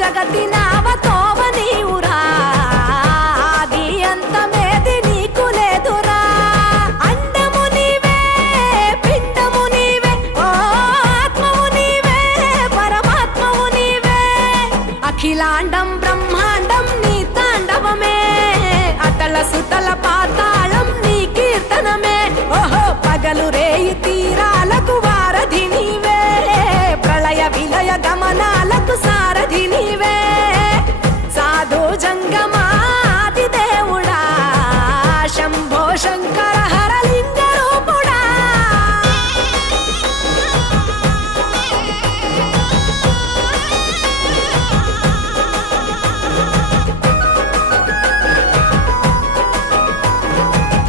జగతినావతోవ నీవురా ఆది అంతమేది నీకు లేదురా అండము నీవే పిండము నీవే ఓ ఆత్మవు నీవే పరమాత్మవు నీవే అఖిలాండం బ్రహ్మాండం నీ తాండవమే అతల సుతల పాతాళం నీ కీర్తనమే ఓహో పగలు రేయి తీరాలకు వారధి నీవే ప్రళయ విలయ గమనాలకు సారథి నీవే సాధు జంగమాది దేవుడా శంభో శంకర